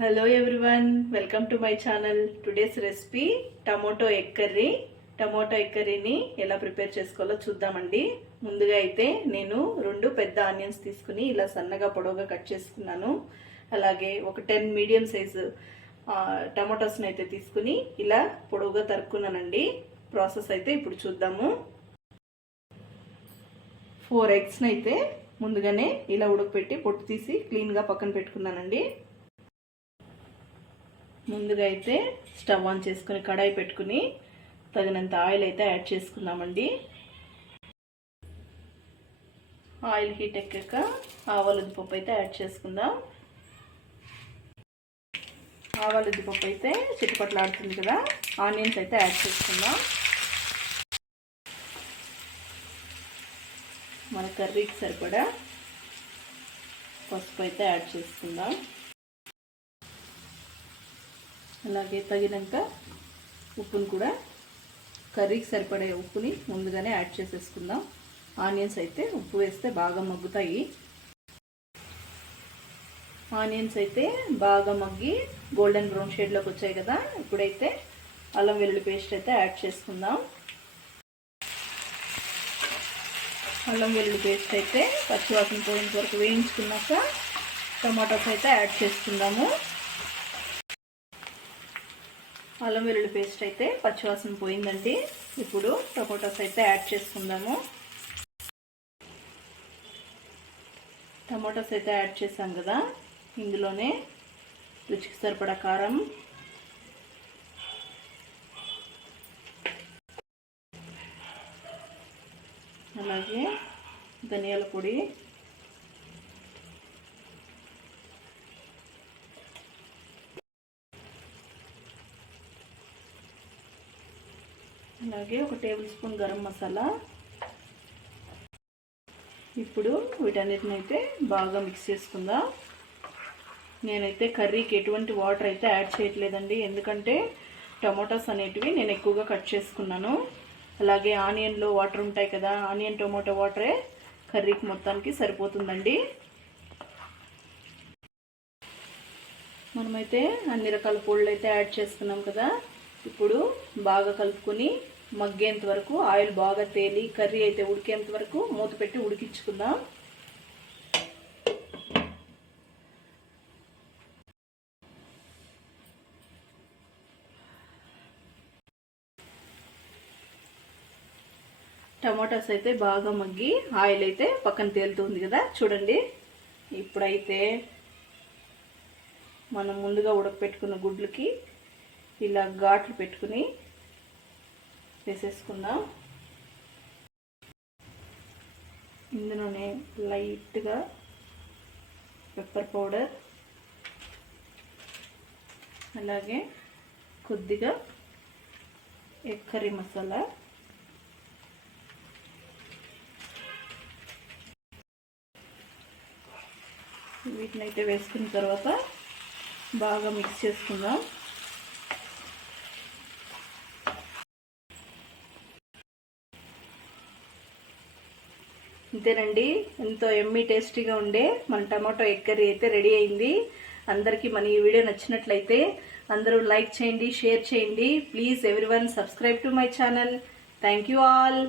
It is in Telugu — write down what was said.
Hello everyone, welcome to my channel. Today's recipe tomato egg curry. Tomato egg కర్రీని ఎలా ప్రిపేర్ చేసుకోవాలో చూద్దామండి. ముందుగా అయితే నేను 2 పెద్ద ఆనియన్స్ తీసుకుని ఇలా సన్నగా పొడవుగా కట్ చేసుకున్నాను. అలాగే ఒక 10 మీడియం సైజు టమోటోస్ని అయితే తీసుకుని ఇలా పొడవుగా తరుక్కున్నానండి. ప్రాసెస్ అయితే ఇప్పుడు చూద్దాము. 4 ఎగ్స్ని అయితే ముందుగానే ఇలా ఉడకపెట్టి పొట్టు తీసి క్లీన్గా పక్కన పెట్టుకున్నానండి. ముందుగా అయితే స్టవ్ ఆన్ చేసుకుని కడాయి పెట్టుకుని తగినంత ఆయిల్ అయితే యాడ్ చేసుకుందామండి. ఆయిల్ హీట్ ఎక్కాక ఆవాల ఉద్దిపప్పు అయితే యాడ్ చేసుకుందాం. ఆవాల ఉద్దిపప్పు అయితే చిటపట్లాడుతుంది కదా, ఆనియన్స్ అయితే యాడ్ చేసుకుందాం. మన కర్రీకి సరిపడా పసుపు అయితే యాడ్ చేసుకుందాం. అలాగే తగినంత ఉప్పును కూడా, కర్రీకి సరిపడే ఉప్పుని ముందుగానే యాడ్ చేసేసుకుందాం. ఆనియన్స్ అయితే ఉప్పు వేస్తే బాగా మగ్గుతాయి. ఆనియన్స్ అయితే బాగా మగ్గి గోల్డెన్ బ్రౌన్ షేడ్లోకి వచ్చాయి కదా, ఇప్పుడైతే అల్లం వెల్లుల్లి పేస్ట్ అయితే యాడ్ చేసుకుందాం. అల్లం వెల్లుల్లి పేస్ట్ అయితే పచ్చివాసన పోయేంత వరకు వేయించుకున్నాక టమాటోస్ అయితే యాడ్ చేసుకుందాము. అల్లం వెల్లుల్లి పేస్ట్ అయితే పచ్చివాసన పోయిందండి. ఇప్పుడు టమాటోస్ అయితే యాడ్ చేసుకుందాము. టమాటోస్ అయితే యాడ్ చేసాం కదా, ఇందులోనే రుచికి సరిపడా కారం, అలాగే ధనియాల పొడి, అలాగే ఒక టేబుల్ స్పూన్ గరం మసాలా. ఇప్పుడు వీటన్నిటిని అయితే బాగా మిక్స్ చేసుకుందాం. నేనైతే కర్రీకి ఎటువంటి వాటర్ అయితే యాడ్ చేయట్లేదండి, ఎందుకంటే టమాటోస్ అనేటివి నేను ఎక్కువగా కట్ చేసుకున్నాను. అలాగే ఆనియన్లో వాటర్ ఉంటాయి కదా, ఆనియన్ టమాటో వాటరే కర్రీకి మొత్తానికి సరిపోతుందండి. మనమైతే అన్ని రకాల పొడులు అయితే యాడ్ చేసుకున్నాం కదా, ఇప్పుడు బాగా కలుపుకొని మగ్గేంత వరకు, ఆయిల్ బాగా తేలి కర్రీ అయితే ఉడికేంత వరకు మూత పెట్టి ఉడికించుకుందాం. టమాటాస్ అయితే బాగా మగ్గి ఆయిల్ అయితే పక్కన తేలుతుంది కదా, చూడండి. ఇప్పుడైతే మనం ముందుగా ఉడకపెట్టుకున్న గుడ్లకి ఇలా ఘాట్లు పెట్టుకుని వేసేసుకుందాం. ఇందులోనే లైట్గా పెప్పర్ పౌడర్, అలాగే కొద్దిగా ఎగ్ కర్రీ మసాలా, వీటిని అయితే వేసుకున్న తర్వాత బాగా మిక్స్ చేసుకుందాం. ఇంతేనండి, ఎంతో ఎమ్మీ టేస్టీగా ఉండే మన టమాటో ఎగ్ కర్రీ అయితే రెడీ అయింది. అందరికీ మన ఈ వీడియో నచ్చినట్లయితే అందరూ లైక్ చేయండి, షేర్ చేయండి. Please everyone subscribe to my channel. Thank you all.